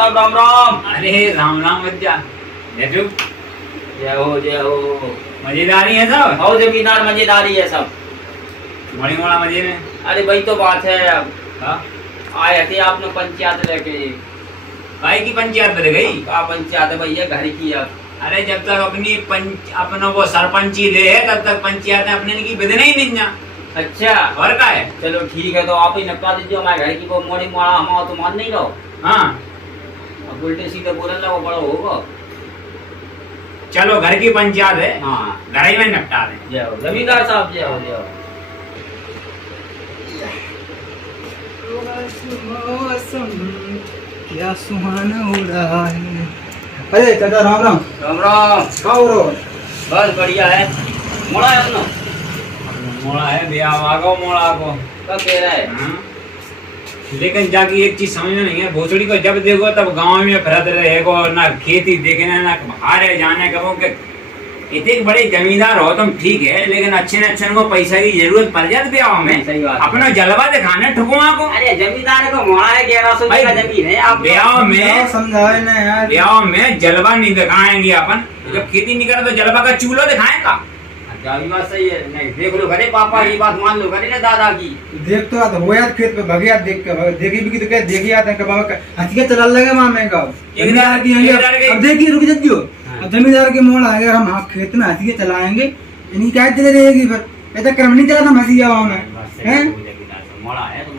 साहब राम राम। अरे राम राम बच्चा जय हो मजेदारी है सब। हो जमींदार मजेदारी है सब। बड़ी मोड़ा मजे में। अरे वही तो बात है। अब हाँ आए थे आपने पंचायत लेके। भाई की पंचायत बदल गई। का पंचायत है भैया घर की अब। अरे जब तक अपना वो सरपंची ले है तब तक पंचायत अपने की बदने ही नहीं जा। अच्छा और का है। चलो ठीक है तो आप ही निपटा दीजिए हमारे घर की वो मोड़ी मोड़ा हम तो मान नहीं रहो। हाँ अब उल्टे सीधे बोलने लगा बड़ा होगा। चलो घर की पंचायत है। हाँ घर ही में निपटा दें। जय हो जमींदार साहब जय हो जय हो। क्या सुहाना हो रहा है। अरे चाचा राम राम। राम राम। क्या हो रहा है? बस बढ़िया है। मोड़ा है अपना मोड़ा है ब्याह आगो मोड़ा को कब कह रहा है। हाँ? लेकिन जाके एक चीज समझ में नहीं है भोसड़ी को जब देखो तब गांव में फिरत रहेगो ना खेती देखने ना बाहर जाने कबो के इतने बड़े जमींदार हो तुम ठीक है लेकिन अच्छे को पैसा की जरूरत पड़ जाती ब्याह में। सही बात। अपना जलवा दिखाने ठुकुआ को। अरे जमींदार को मोड़ा है 1100 का जमीन है आप ब्याह में समझाए ना यार। ब्याह में जलवा नहीं दिखाएंगे अपन जब खेती नहीं करे तो जलवा का चूल्हा दिखाएगा। ये बात सही है। नहीं देख लो घरे पापा ये बात मान लो घरे ना दादा की। देख तो आता हो यार खेत पे भगिया देख के देखी भी तो क्या देखी आते हैं कब हथिया चला लगे मां में का जमींदार की अब देखिए रुक जाइयो। अब जमींदार के मोड़ अगर हम खेत में हथिया चलाएंगे इन्हीं क्या चले रहेगी फिर ऐसा क्रम नहीं चला था हंसी जावा में हैं। मोड़ा है तुम।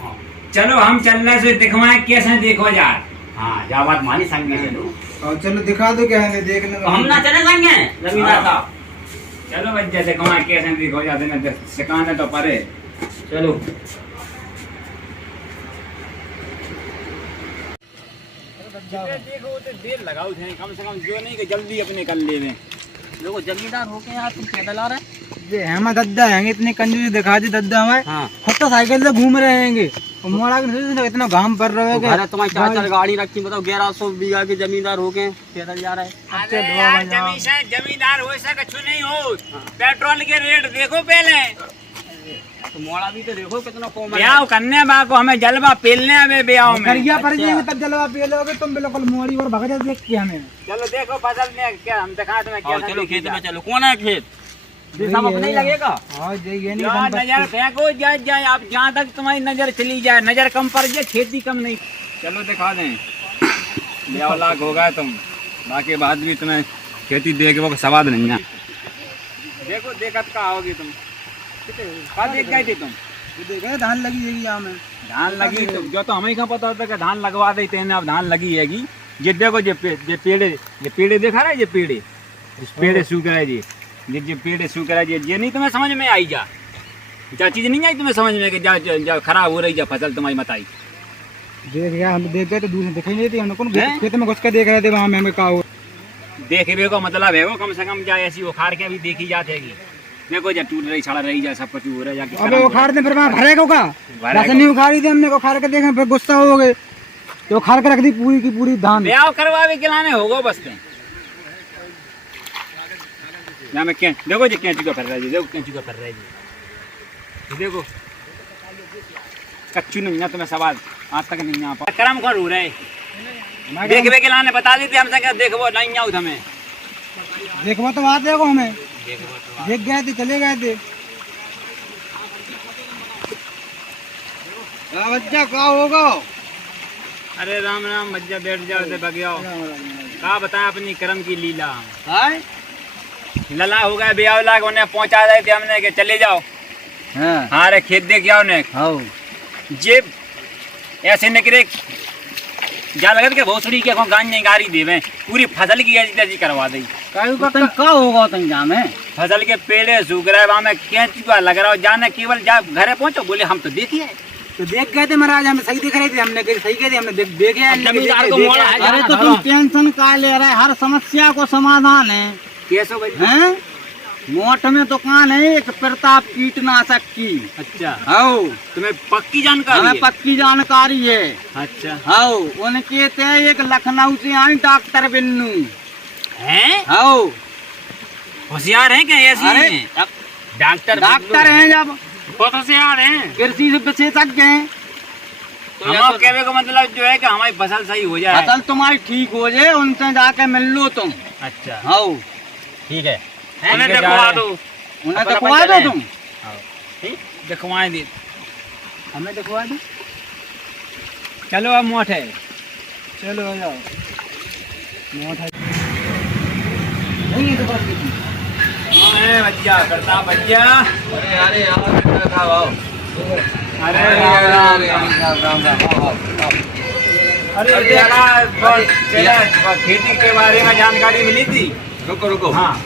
चलो हम चलने से दिखवाए कैसे देखो यार। हाँ जा बात मानी संग में चलो। और चलो दिखा दो क्या है देखने तो हम ना चले जाएंगे जमींदार साहब। चलो बच्चे से कमाए कैसे देखो जाते ना सिखाने तो परे। चलो देखो तो देर लगाओ थे कम से कम जो नहीं कि जल्दी अपने कर ले में। देखो जमींदार होके यार तुम पैदल आ रहे ये हम दद्दा हैं इतने कंजूसी दिखा दी दद्दा हमें। हाँ खुद तो साइकिल से घूम रहे हैं और मोड़ा के इतना घाम पड़ रहा है कि घर तुम्हारी 4 गाड़ी रखी बताओ 1100 बीघा के जमींदार होके पैदल जा रहा है। अरे यार जमींदार हो ऐसा कुछ नहीं हो। पेट्रोल के रेट देखो पहले तो मोड़ा भी तो देखो कितना कम है। ब्याह करने बा को हमें जलवा पेलने में ब्याह में करिया पड़ जाएंगे तब जलवा पी लोगे तुम बिल्कुल मोड़ी और भगा देख के हमें। चलो देखो फसल में क्या हम दिखा तुम्हें क्या। चलो खेत में चलो कौन है खेत सब अपना ही लगेगा। हाँ ये नहीं जहाँ नजर फेंको जाए जाए आप जहाँ तक तुम्हारी नजर चली जाए नजर कम पड़ जाए खेती कम नहीं। चलो दिखा दें ब्याह लाख होगा तुम बाकी बाद भी तुम्हें खेती देख वो स्वाद नहीं है। देखो देखत का आओगी तुम का देख गए थे तुम। देखा धान लगी है यहाँ में। धान लगी तो जो तो हमें क्या पता होता कि धान लगवा देते हैं अब धान लगी हैगी। ये देखो ये पेड़े देखा रहा है ये पेड़े इस पेड़े सूख रहा है ये पेड़े सूख रहा है ये नहीं तुम्हें समझ में आई जा चीज नहीं आई तुम्हें समझ में कि जा खराब हो रही जा फसल तुम्हारी मत आई। देख यार हम देख गए तो दूर से दिखाई नहीं देती हम कौन खेत में घुस के देख रहे थे वहाँ में हमें का देखने को मतलब है वो कम से कम जाए ऐसी उखाड़ के भी देखी जाती है। देखो जब टूट रही सड़ा रही जा सब कुछ हो रहा है जाके अबे उखाड़ दे फिर वहाँ भरेगा का वैसे नहीं उखाड़ी थी हमने उखाड़ के देखे फिर गुस्सा हो गए तो उखाड़ के रख दी पूरी की पूरी धान। ब्याह करवावे के लाने होगा बस यहाँ में क्या देखो जी कैंची का फर रहा है देखो कैंची का फर रहा है देखो कच्चू नहीं तुम्हें सवाल आज तक नहीं आ पा कर्म कर हो रहे देखवे के लाने बता देते हमसे क्या देखो नहीं आऊँ हमें देखो तो बात देखो हमें देख गए थे चले गए थे। बच्चा क्या होगा। अरे राम राम बच्चा बैठ जाओ तो बगियाओ क्या बताएं अपनी कर्म की लीला। लला हो गया ब्याह लाग उन्हें पहुंचा रहे थे हमने के चले जाओ। हाँ रे खेत देख जाओ ने जे ऐसे निकले जा लगत के भोसड़ी के गांज नहीं गाड़ी देवे पूरी फसल की ऐसी करवा दी का होगा तुम जा में फसल के पेड़े सूख रहे वहाँ में कैंची का लग रहा हो जाने केवल जा घरे पहुंचो बोले हम तो देखिए तो देख गए थे महाराज हम सही दिख रहे थे हमने सही कह हमने देखे। जमींदार को मोड़ा है। अरे तो तुम टेंशन का ले रहे हर समस्या को समाधान है कैसे हैं। मोट में दुकान है एक प्रताप कीटनाशक की। अच्छा हाँ तुम्हें पक्की जानकारी हमें पक्की जानकारी है। अच्छा हाँ उनके थे एक लखनऊ से आई डॉक्टर बिन्नू हैं। हाँ होशियार हैं क्या ऐसी डॉक्टर हैं जब बहुत होशियार हैं कृषि से विशेषज्ञ हैं। हमारे कहने का मतलब जो है कि हमारी फसल सही हो जाए, फसल तुम्हारी ठीक हो जाए, उनसे जाके मिल लो तुम। अच्छा हाँ ठीक है, उन्हें ठीक है, दिखवा जा रहे दो, हैं। उन्हें अपन दिखवा दो चलें। तुम, ठीक, दिखवाएं दे, हमें दिखवा दो। चलो अब मोट है, चलो आ जाओ, मोट है नहीं है तो बस बच्चा करता बच्चा। अरे अरे यार कितना था वाओ। अरे राम राम, अरे चला खेती के बारे में जानकारी मिली थी। रुको रुको, हाँ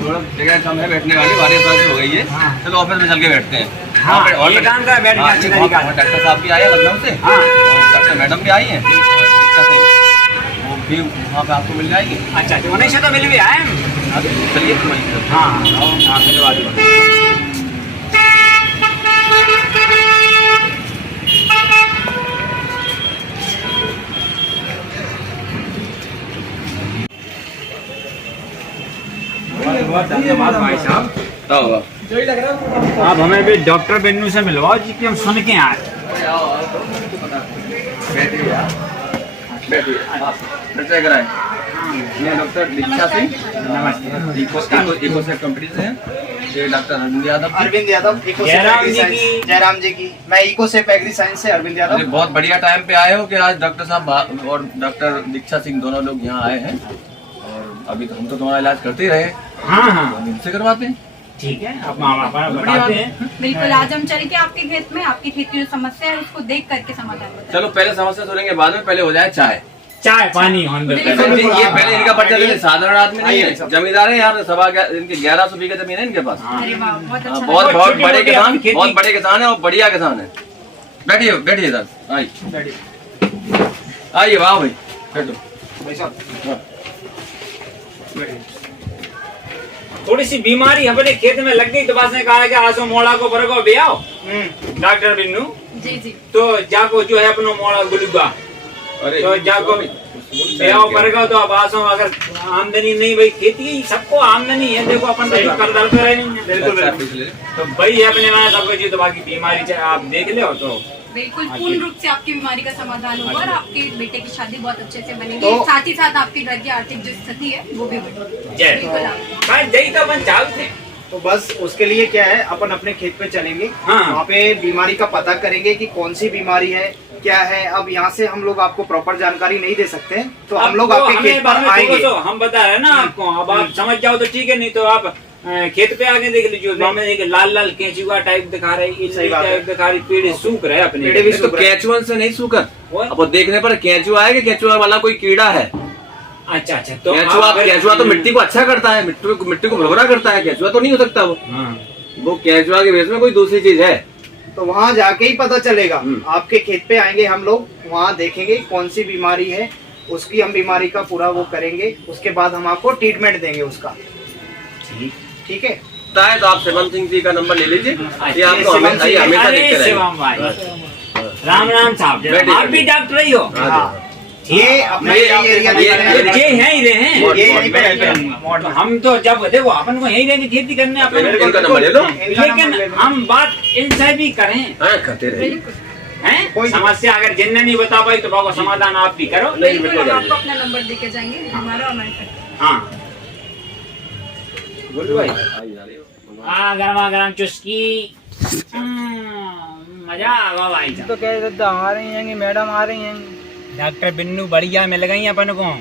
थोड़ा जगह कम है बैठने वाली, बारिश हो गई है। हाँ। चलो ऑफिस में चल के बैठते हैं। हाँ, और ये काम का बैठ के अच्छी तरीका है। डॉक्टर साहब भी आए हैं लखनऊ से, हाँ डॉक्टर मैडम भी आई हैं, वो भी वहाँ पे आपको मिल जाएगी। अच्छा, उन्हीं से तो मिल भी आए हम। चलिए वहीं से। हाँ हाँ मिलवा दो। बहुत धन्यवाद भाई साहब। आप हमें भी डॉक्टर बेन्नू से मिलवाओ जी कि हम सुन के आए। बैठिए कराएं। मैं डॉक्टर दीक्षा सिंह, नमस्ते। इकोसेफ कंपनी से हैं। ये डॉक्टर अरविंद यादव। अरविंद यादव, इकोसेफ जयराम एग्री जी साइंस। की। जयराम जी की। मैं इकोसेफ एग्री साइंस से अरविंद अरे यादव। बहुत बढ़िया टाइम पे आए हो कि आज डॉक्टर साहब और डॉक्टर दीक्षा सिंह दोनों लोग यहाँ आए हैं। और अभी तो हम तो तुम्हारा इलाज करते ही रहे, हाँ हाँ हम इनसे करवाते हैं। ठीक है, अब मामा बताते हैं। बिल्कुल, आज हम चल के आपके खेत में आपकी खेत की जो समस्या है उसको देख करके समाधान बताएं। चलो पहले समस्या सुनेंगे, बाद में पहले हो जाए चाय। चाय पानी हम दे बिल्कुल। देते हैं। ये पहले इनका परिचय लेंगे, साधारण आदमी नहीं है, जमींदार है यार। सवा इनके 1100 बीघा जमीन है इनके पास। हाँ। अरे वाह, बहुत हाँ, अच्छा बहुत लगा। बहुत छोटी बड़े मोटी किसान, अपनी खेती। बहुत बड़े किसान है और बढ़िया किसान है। बैठिए बैठिए इधर, आइए आइए, वाह भाई बैठो। हाँ। थोड़ी सी बीमारी अपने खेत में लग गई तो बस ने कहा कि आसो मोड़ा को बरगो बे आओ डॉक्टर बिन्नू, जी जी, तो जाको जो है अपनो मोड़ा गुलुगा, अरे तो जाको बे आओ बरगो। तो अब आसो अगर आमदनी नहीं भाई, खेती सबको आमदनी है, देखो अपन तो करदार पे रहे नहीं है। बिल्कुल अच्छा, बिल्कुल। तो भाई है अपने वहाँ सबको जी, तो बाकी बीमारी चाहे आप देख ले तो बिल्कुल पूर्ण रूप से आपकी बीमारी का समाधान होगा और आपके बेटे की शादी बहुत अच्छे से बनेगी। तो- साथ ही साथ आपके घर की आर्थिक जो स्थिति है वो भी बढ़ेगी। जय बिल्कुल आप- भाई जय तो अपन चाहते हैं। तो बस उसके लिए क्या है, अपन अपने खेत पे चलेंगे, हाँ। वहाँ पे बीमारी का पता करेंगे कि कौन सी बीमारी है, क्या है। अब यहाँ से हम लोग आपको प्रॉपर जानकारी नहीं दे सकते, तो हम लोग आपको आपके हमें खेत बाद पर में आएंगे। थोड़ा सा हम बता रहे हैं ना आपको, अब आप समझ जाओ तो ठीक है, नहीं तो आप खेत पे आके देख लीजिए। में एक लाल लाल केंचुआ टाइप दिखा रही, सही बात है। टाइप दिखा रही, पेड़ सूख रहे अपने। पेड़ भी तो केंचुआ से नहीं सूकर, और? अब वो देखने पर केंचुआ है कि केंचुआ वाला कोई कीड़ा है। अच्छा अच्छा, तो केंचुआ तो मिट्टी को अच्छा करता है, मिट्टी को भुरभुरा करता है, केंचुआ तो नहीं हो सकता हाँ। वो केंचुआ के बेस में कोई दूसरी चीज है। तो वहाँ जाके ही पता चलेगा। हम्म। आपके खेत पे आएंगे हम लोग, वहाँ देखेंगे कौन सी बीमारी है, उसकी हम बीमारी का पूरा वो करेंगे। उसके बाद हम आपको ट्रीटमेंट देंगे उसका। ठीक है। तो आप शिवम सिंह जी का नंबर ले लीजिए, ये आपको शिवम हमेशा सिंह, हमेशा अरे देखते शिवम भाई, रहेंगे। राम राम साहब, बैठिए, आप भी डॉक्टर ही हो? हाँ। ये अपने ये- यही एरिया ये- में ये यहीं रहे हैं? ये यहीं पे रहते हैं। तो हम तो जब देखो अपन को यहीं रहेंगे, खेती करने अपन, इनका नंबर ले लो। लेकिन हम बात इनसे भी करें हाँ करते रहे। बिल्कुल हैं, कोई- समस्या अगर जिनने नहीं बता पाई तो बाबा समाधान आप भी करो। बिल्कुल, हम आपको अपना नंबर दे के जाएंगे, हमारा और हमारे घर। हाँ बोलो भाई, गरमा गरम चुस्की, मजा आ गया भाई साहब। तो कह रहे आ रही हैं, मैडम आ रही हैं। डॉक्टर बिन्नू बढ़िया मिल गई अपन को,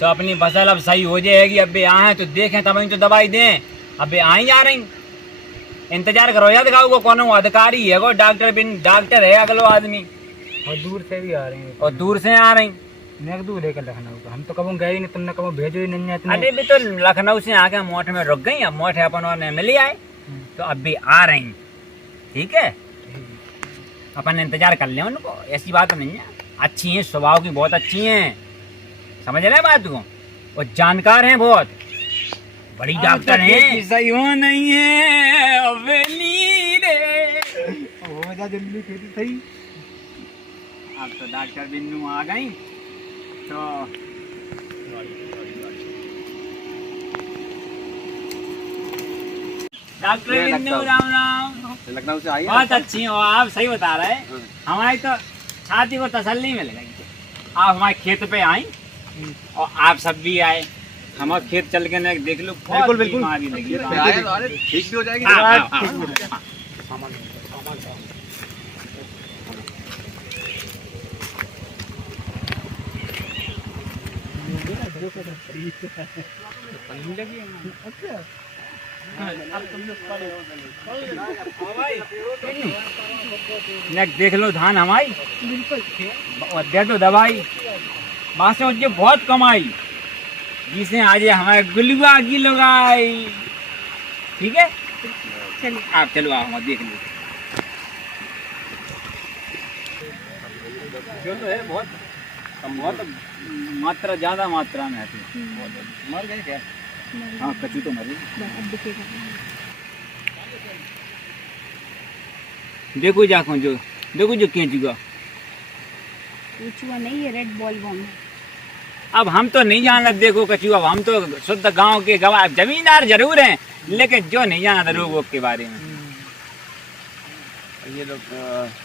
तो अपनी फसल अब सही हो जाएगी। अब आए तो देखें तब तो दवाई दें, अब आ ही जा रही, इंतजार करो यार, दिखाओ को कौन अधिकारी है, वो डॉक्टर है अगलो आदमी, और दूर से भी आ रही हैं, और दूर से आ रही। मैं दूर लेकर लखनऊ का, हम तो कभी गए ही नहीं, तुमने कभी भेजो ही नहीं है। अरे भी तो लखनऊ से आके मोठ में रुक गई, अब मोठ अपन ने मिल आए तो अब भी आ रही। ठीक है, अपन इंतजार कर ले उनको, ऐसी बात नहीं है। अच्छी हैं, स्वभाव की बहुत अच्छी हैं, समझ रहे बात को, और जानकार हैं बहुत, बड़ी डॉक्टर हैं। सही हो नहीं है हो जा जल्दी खेती सही। अब तो डॉक्टर बिन्नू आ गई, तो डॉक्टर बिन्नू राम राम। लखनऊ से आई बहुत अच्छी हो आप, सही बता रहे हैं। हमारी तो छाती को तसल्ली मिल गई। आप हमारे खेत पे आई और आप सब भी आए, हमारे खेत चल के न देख लो। बिल्कुल, बिल्कुल। बीमारी लगी है। ठीक भी हो जाएगी। देख लो धान हमारी बिल्कुल दे दो दवाई वहां से मुझे बहुत कमाई, जिसे आज हमारे गुलुआ की लगाई। ठीक है, चलिए आप चलो आओ देख लो। जो तो है बहुत मात्रा, ज्यादा मात्रा में है। मर गए क्या? हाँ, कचू तो मरी। अब दिखेगा। देखो जाको जो देखो जो केंचुआ। केंचुआ नहीं, ये रेड बॉल वॉर्म है। अब हम तो नहीं जानते, देखो कचुआ, हम तो शुद्ध गांव के गवाह जमींदार जरूर हैं, लेकिन जो नहीं जानते रोगों के बारे में। ये लोग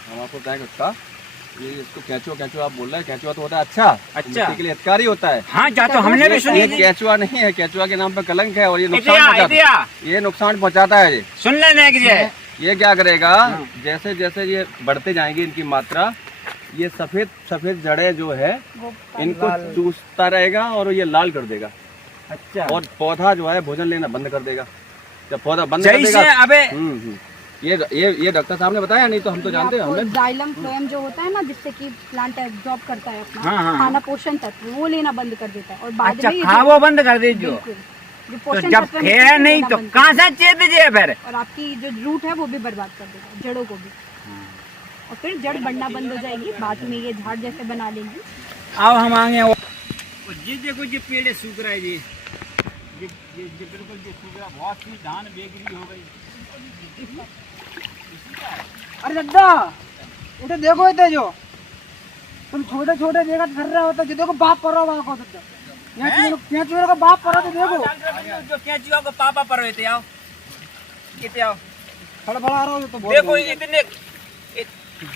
हम आपको बताएंगे उसका, ये इसको केंचुआ आप बोल रहे हैं। केंचुआ तो होता है अच्छा मिट्टी के लिए हितकारी होता है। हाँ, जा तो हमने भी सुनी ये थी। केंचुआ नहीं है, केंचुआ के नाम पे कलंक है और ये इतिया ये नुकसान पहुंचाता है। ये सुन लेने की ये क्या करेगा, जैसे जैसे ये बढ़ते जाएंगे इनकी मात्रा, ये सफेद सफेद जड़ें जो है इनको चूसता रहेगा और ये लाल कर देगा। अच्छा, और पौधा जो है भोजन लेना बंद कर देगा। जब पौधा बंद कर जैसे देगा, अबे ये डॉक्टर साहब ने बताया, नहीं तो हम तो जानते हैं। हमने जाइलम फ्लोएम जो होता है ना, जिससे कि प्लांट एब्जॉर्ब करता है अपना हाँ, हाँ। खाना, पोषण तत्व, वो लेना बंद कर देता है। और बाद अच्छा, में ये खा वो बंद कर दे जो। बिल्कुल, जो तो पोषण जब तत्व खेरा नहीं लेना तो बंद कर कहाँ से चेत दीजिए फिर? देता है। और आपकी जो रूट है वो भी बर्बाद कर देगा, जड़ों को भी। और फिर जड़ बढ़ना बंद हो जाएगी, बाद में ये झाड़ जैसे बना लेंगी। अब हम आगे जी देखो, ये पेड़ सूख रहा है जी, बिल्कुल ये सूख रहा, बहुत सी धान बेगरी हो गई। अरे दादा उठे देखो, इतने जो तुम छोटे छोटे देखा कर रहा होता, जो देखो बाप पर रहा हो दादा, का बाप पर तो देखो जो केंचुआ को पापा पर रहते आओ, कितने आओ फड़फड़ा रहा हो तो देखो, इतने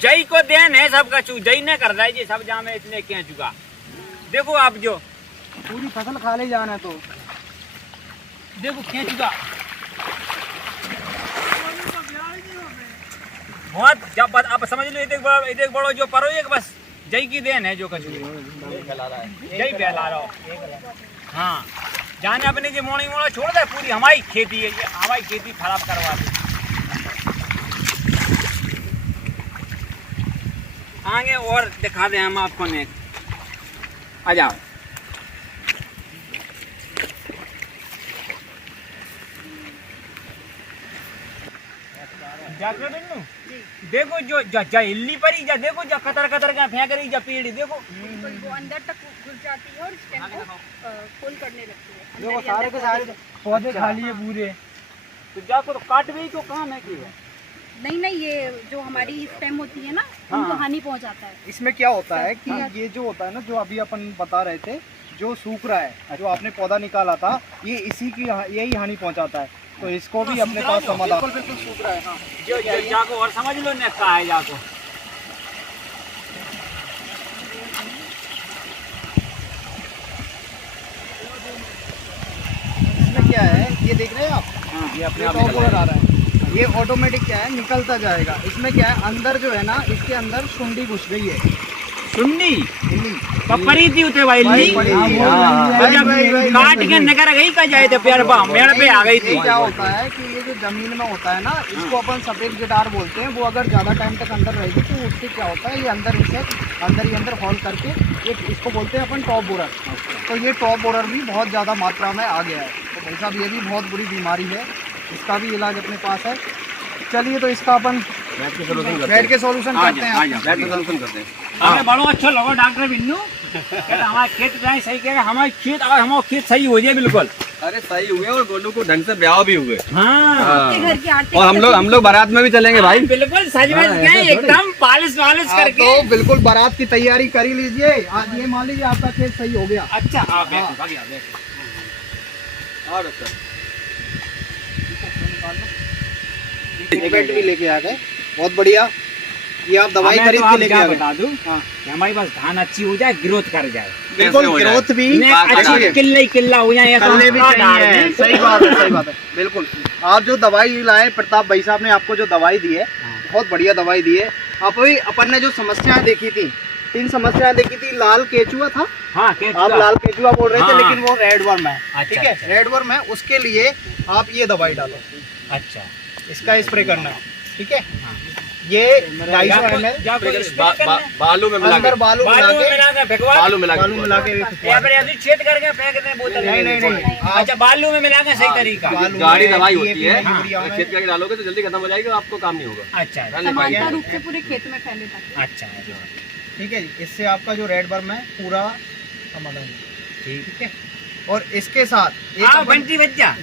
जई को देन है सबका, चू जई ने कर रहा है जी सब जामे इतने केंचुआ। देखो आप जो पूरी फसल खा ले जाना, तो देखो केंचुआ बहुत, जब आप समझ लो, एक बड़ो जो परो एक बस जई की देन है जो कचू जई फैला रहा हो। हाँ, जाने अपने जो मोड़ी मोड़ा छोड़ दे, पूरी हमारी खेती है, ये हमारी खेती खराब करवा दी। आगे और दिखा दें हम आपको ने, आ जाओ। देखो जो इल्ली परी जा, देखो जो कतर कतर का फेंक रही जा पेड़, देखो वो अंदर तक घुस जाती है और स्टेम को खोल करने लगती है। देखो सारे के सारे पौधे खा लिए पूरे। तो जाको तो काट भी तो काम है कि नहीं नहीं, ये जो हमारी स्टेम होती है ना, उनको हानि पहुंचाता है। इसमें क्या होता है कि ये जो होता है ना, जो अभी अपन बता रहे थे, जो सूख रहा है, जो आपने पौधा निकाला था, ये इसी की यही हानि पहुंचाता है। तो इसको भी अपने पास समाधान, बिल्कुल सूख रहा है। हाँ, जो जाको और समझ लो ने का है जाको। इसमें क्या है, ये देख रहे हैं आप, ये अपने ये आप टॉप निकल ओवर रहा आ रहा है, ये ऑटोमेटिक क्या है निकलता जाएगा। इसमें क्या है, अंदर जो है ना, इसके अंदर सुंडी घुस गई है। सुन्नी इल्ली परी थी उते भाई वही इल्ली, पड़ी थी। तो जब वही। काट के निकर गई का जाए तो पेड़ पे आ गई थी। ये क्या होता है कि ये जो जमीन में होता है ना, इसको अपन सफेद गिटार बोलते हैं। वो अगर ज़्यादा टाइम तक अंदर रहेगी तो उससे क्या होता है, ये अंदर ही अंदर हॉल करके ये इसको बोलते हैं अपन टॉप बोरर। तो ये टॉप बोरर भी बहुत ज़्यादा मात्रा में आ गया है। तो भाई साहब, ये भी बहुत बुरी बीमारी है, इसका भी इलाज अपने पास है। चलिए, तो इसका अपन बैठ के सोल्यूशन करते हैं। हमें बड़ो अच्छा लगा डॉक्टर बिन्नू, हमारे खेत सही कह रहे, हमारा खेत सही हो जाए बिल्कुल। अरे सही हुए, और गोलू को ढंग से ब्याह भी हुए। हाँ, आपके घर की आर्थिक और हम लोग बारात में भी चलेंगे भाई। बिल्कुल सच में गए, एकदम पालिश वालिश करके। तो बिल्कुल बारात की तैयारी कर ही लीजिए। आज ये मान लीजिए आपका खेत सही हो गया। अच्छा, आप बैठो। इवेंट भी लेके आ गए, बहुत बढ़िया। ये आप दवाई हमें खरीद तो के आप लेके क्या आ गए। बता दूं हाँ। कि हमारी पास धान अच्छी हो जाए, ग्रोथ कर जाए, बिल्कुल हो जाए? ग्रोथ भी अच्छी किल्ला हो जाए, ऐसा करने भी आधार चाहिए। में। सही बात है, सही बात है, बिल्कुल। आप जो दवाई लाए प्रताप भाई साहब ने आपको जो दवाई दी है, बहुत बढ़िया दवाई दी है। आप अभी अपन ने जो समस्याएं देखी थी, 3 समस्याएं देखी थी। लाल केचुआ था, हाँ आप केचुआ। लाल केचुआ बोल रहे थे, हाँ। लेकिन वो रेड वर्म है। अच्छा, ठीक है, अच्छा। रेड वर्म है, उसके लिए आप ये दवाई डालो, अच्छा, इसका स्प्रे करना है। ठीक है, हाँ। ये 250 ml या कोई स्प्रे बा, करना बा, है? बालू में मिला अंदर के बालू मिला बालू में के, मिला के फेंकवा, बालू मिला बालू मिला के या फिर ऐसे छेद करके फेंक दें बोतल में? नहीं, आप अच्छा, बालू में मिला के सही तरीका। बालू गाढ़ी में, दवाई DAP होती है, में, यूरिया में। खेत करके डालोगे तो जल्दी खत्म हो जाएगी, आपको काम नहीं होगा। अच्छा, कर ले समानता पाएंगे। रूप से पूरे खेत में फैले ताकि अच्छा, ठीक है जी, इससे आपका जो रेड वर्म है पूरा समाधान है। ठीक है, और इसके साथ एक हाँ अपन- बंटी बच्चा,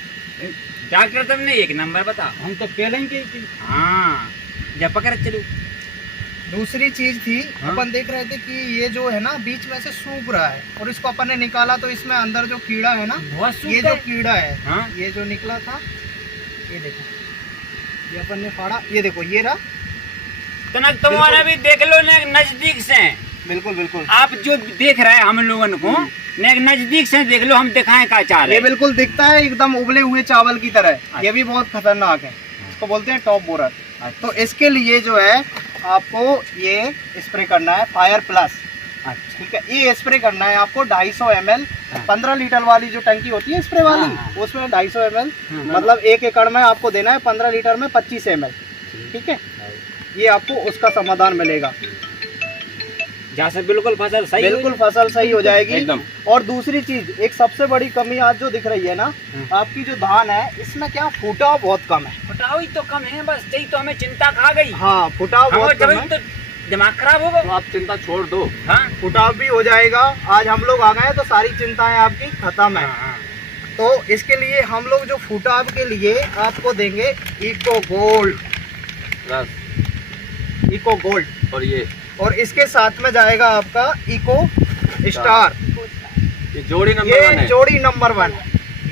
डॉक्टर तुमने एक नंबर बता। हम तो पहले ही की हाँ, जब पकड़ चलू। दूसरी चीज थी, हाँ? अपन देख रहे थे कि ये जो है ना बीच में से सूख रहा है, और इसको अपन ने निकाला तो इसमें अंदर जो कीड़ा है ना, बहुत सूख ये जो गए। कीड़ा है, हाँ? ये जो निकला था, ये देखो, ये अपन ने फाड़ा, ये देखो, ये रहा। तनक तुम्हारा भी देख लो ना नजदीक से। बिल्कुल बिल्कुल, आप जो देख रहे हैं हम लोगन को, ने नजदीक से देख लो, हम दिखाएं का चाह रहे ये हैं। बिल्कुल दिखता है एकदम उबले हुए चावल की तरह। ये भी बहुत खतरनाक है, इसको बोलते हैं टॉप बोरर। तो इसके लिए जो है आपको ये स्प्रे करना है फायर प्लस। अच्छा, ठीक है, ये स्प्रे करना है आपको 250 ml, 15 लीटर वाली जो टंकी होती है स्प्रे वाली, हाँ। उसमें 250 ml, हाँ। मतलब 1 एकड़ में आपको देना है, 15 लीटर में 25 ml। ठीक है, ये आपको उसका समाधान मिलेगा, जहाँ से बिल्कुल फसल सही बिल्कुल फसल सही हो जाएगी। एकदम। और दूसरी चीज, एक सबसे बड़ी कमी आज जो दिख रही है ना, आपकी जो धान है इसमें क्या फुटाव बहुत कम है। फुटाव ही तो कम है, बस यही तो हमें चिंता खा गई। हाँ, फुटाव बहुत कम है, तो दिमाग खराब होगा। तो आप चिंता छोड़ दो। हाँ, फुटाव भी हो जाएगा। आज हम लोग आ गए तो सारी चिंताएं आपकी खत्म है। हाँ। तो इसके लिए हम लोग जो फुटाव के लिए आपको देंगे इको गोल्ड, बस, इको गोल्ड, और ये इसके साथ में जाएगा आपका इको स्टार। जोड़ी नंबर ये 1 है। जोड़ी नंबर 1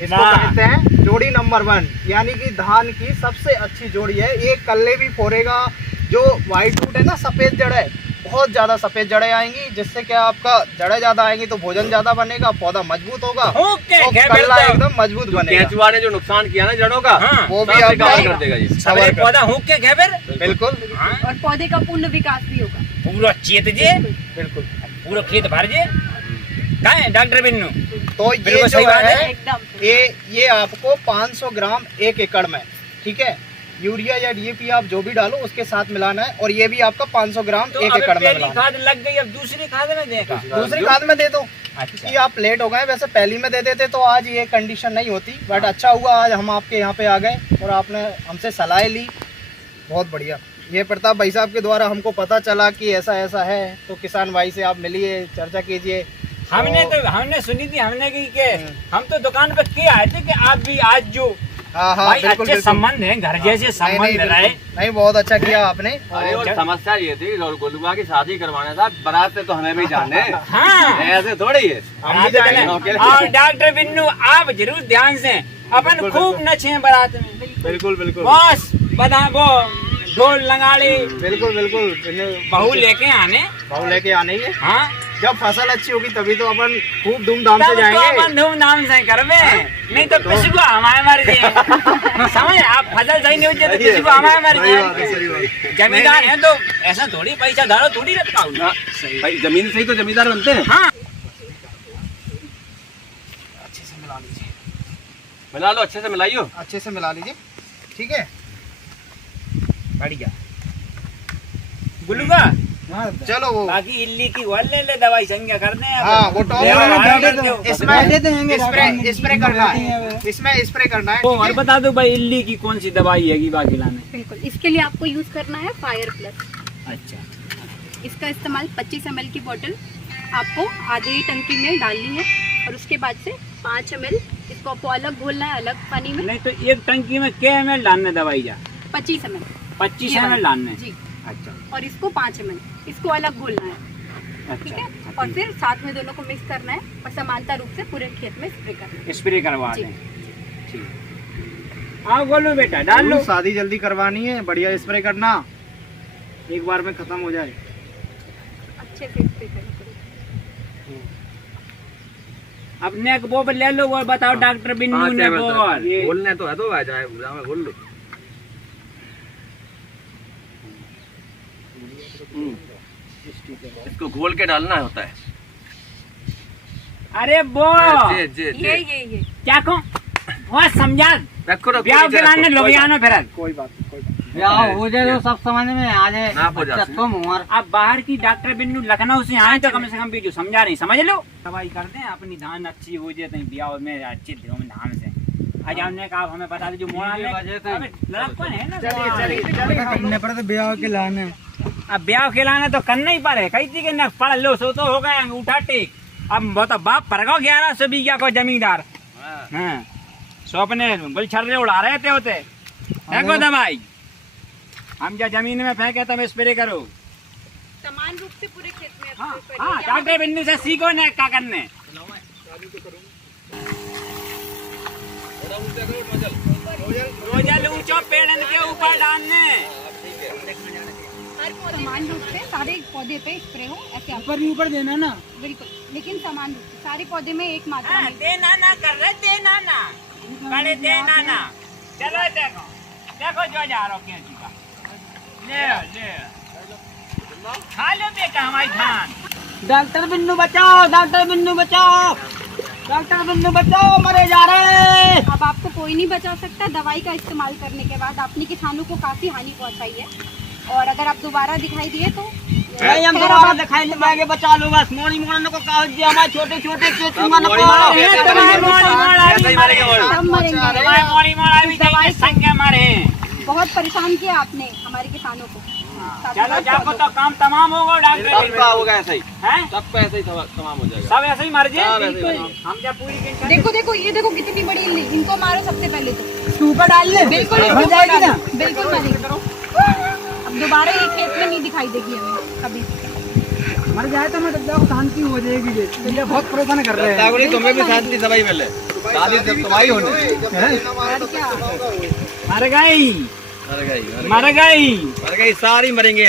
इसको वाह। कहते हैं, जोड़ी नंबर 1, यानी कि धान की सबसे अच्छी जोड़ी है। ये कल्ले भी फोड़ेगा। जो व्हाइट रूट है ना, सफेद जड़ें, बहुत ज्यादा सफेद जड़ें आएंगी, जिससे क्या आपका जड़ें ज्यादा आएंगी तो भोजन ज्यादा बनेगा, पौधा मजबूत होगा, ओके, और क्या कल्ला बिल्कुल। एकदम मजबूत बनेगा। केंचुआ ने जो नुकसान किया ना जड़ों का, हाँ, वो भी सब आप रिकवर कर देगा ये। सबरे पौधा हुक के क्या फिर? बिल्कुल हाँ, और पौधे का पूर्ण विकास भी होगा। पूरा चेत जे, बिल्कुल। पूरा खेत भर जे। कहाँ है डॉक्टर बिन्नू? तो ये बिल्कुल जो सही बात है, है। एकदम ये आपको 500 ग्राम 1 एकड़ में, ठीक है, यूरिया या डीएपी आप जो भी डालो उसके साथ मिलाना है। और ये भी आपका 500 ग्राम तो 1 अबे एकड़ में पहली मिलाना खाद लग गई, अब दूसरी खाद में देगा। दूसरी खाद में दे दो, अच्छा, कि आप लेट हो गए, वैसे पहली में दे देते तो आज ये कंडीशन नहीं होती। बट अच्छा हुआ आज हम आपके यहाँ पे आ गए और आपने हमसे सलाह ली, बहुत बढ़िया। ये प्रताप भाई साहब के द्वारा हमको पता चला कि ऐसा ऐसा है, तो किसान भाई से आप मिलिए, चर्चा कीजिए। हमने सुनी थी, हमने की के हम तो दुकान पे के आए थे कि आप भी आज जो हाँ हाँ, भाई बिल्कुल अच्छे बिल्कुल। संबंध हैं, घर जैसे नहीं, संबंध नहीं, रहे। बिल्कुल। नहीं, बहुत अच्छा किया आपने। अरे और समस्या ये थी, गोलुआ की शादी करवाने था, बारात से तो हमें भी जाने। हाँ, ऐसे थोड़ी है। हम भी जाएंगे। और डॉक्टर बिन्नू आप जरूर ध्यान से, अपन खूब नचे बारात में, बिल्कुल बिल्कुल बस बता वो ढोल नगाड़े बिल्कुल बिल्कुल। बहू लेके आने। बहू लेके आने ही है। हाँ, जब फसल अच्छी होगी तभी तो अपन खूब धूमधाम से तब तो जाएंगे। अपन धूमधाम से करवे, नहीं तो पिछुको हमारे मर जाए। समझ, आप फसल सही नहीं होती तो पिछुको हमारे मर जाए। जमींदार है तो ऐसा थोड़ी पैसा धारो थोड़ी रखा हूँ। हाँ, भाई जमीन से ही तो जमींदार बनते हैं। हाँ, अच्छे से मिला लीजिए, मिला लो, अच्छे से मिलाइयो। अच्छे से मिला लीजिए, ठीक है। बढ़िया गुल्लू का। चलो वो, बाकी इल्ली की वो ले ले दवाई संज्ञा करने हैं। हाँ, वो टॉप ले वाला आराम दे करते हो। इसमें स्प्रे करना है, इसमें स्प्रे करना है, तो ठीक और है? बता दो भाई इल्ली की कौन सी दवाई है बाकी लाने? बिल्कुल, इसके लिए आपको यूज करना है फायर प्लस। अच्छा, इसका इस्तेमाल 25 ml की बोतल आपको आधी टंकी में डालनी है, और उसके बाद से 5 ml इसको आपको अलग घोलना है, अलग पानी में। नहीं तो एक टंकी में क्या ml डालने दवाई जा? 25 ml 25 ये ml डालने। जी, अच्छा और इसको 5 ml इसको अलग घोलना है, ठीक अच्छा, है। और फिर साथ में दोनों को मिक्स करना है और समानता रूप से पूरे खेत में स्प्रे करना है। स्प्रे करवा जी। दें। ठीक, आओ बोलो बेटा डाल लो। शादी जल्दी करवानी है, बढ़िया स्प्रे करना, एक बार में खत्म हो जाए। अच्छे से स्प्रे करो। अपने वो ले लो, वो बताओ डॉक्टर बिन्नू ने बोल। बोलने तो है तो आ जाए बोल लो। इसको घोल के डालना होता है। अरे वो ये क्या को वो समझा ब्याह के लाने लोगियानो फिर कोई बात नहीं। ब्याह हो जाए तो सब समझ में आ जाए। नाप हो जाती है। तुम उम्र अब बाहर की डॉक्टर बिन्नू लखनऊ से आए तो कम से कम भी जो समझा नहीं समझ लो। दवाई करते हैं अपनी धान अच्छी हो जाए तो ब्याह में अच्छी धूमधाम से। आज हमने कहा हमें बता दे जो मोड़ा लड़कपन है ना। करने पड़े तो ब्याह के लाने। अब ब्याह खिलाना तो करना ही पड़े। कई थी कि न पढ़ लो सो तो हो गए उठा टेक। अब बहुत बाप पर गो 1100 बीघा को जमींदार। हाँ सो अपने गुलछर्रे उड़ा रहे थे होते फेंको दवाई। हम जो जमीन में फेंके तब स्प्रे करो समान रूप से पूरे खेत में हाँ स्प्रे हाँ करिए। डॉक्टर बिन्नू से सीखो न क्या करने। रोजल ऊंचो पेड़न के ऊपर डालने। समान रूप से सारे पौधे पे स्प्रे हो ऐसे आप ऊपर देना ना। बिल्कुल, लेकिन समान रूप से सारे पौधे में एक मात्रा हाँ, में। देना ना कर रहे देना ना बड़े देना ना। चलो देखो देखो जो जा रहा क्या चीज़ ले खा लो बेटा हमारी धान। डॉक्टर बिन्नू बचाओ, डॉक्टर बिन्नू बचाओ, डॉक्टर बिन्नू बचाओ, मरे जा रहे। अब आपको कोई नहीं बचा सकता। दवाई का इस्तेमाल करने के बाद आपने किसानों को काफी हानि पहुंचाई है और अगर आप दोबारा दिखाई दिए तो हम दोबारा दिखाई नहीं देंगे। बचा लो बस। मोड़ी मोड़ने को कहा जी हमारे छोटे छोटे सब मरेंगे। संख्या मारे बहुत परेशान किया आपने हमारे किसानों को। चलो जाको तो काम तमाम होगा डॉक्टर सबका होगा ऐसा ही। हैं सबका ऐसा ही तमाम हो जाएगा। सब ऐसे ही मर सब जाए। ऐसे ही मर हम जब पूरी गिनती देखो देखो ये देखो कितनी बड़ी इल्ली। इनको मारो सबसे पहले तो ऊपर डाल ले। बिल्कुल हो जाएगी ना। बिल्कुल मरेगी। अब दोबारा ये खेत में नहीं दिखाई देगी हमें कभी। मर जाए तो मैं को शांति हो जाएगी। ये बहुत परेशान कर रहे हैं। तुम्हें भी शांति दवाई मिले। शादी जब दवाई होने और क्या मर गई मर गई मर गई मर गई सारी मरेंगे।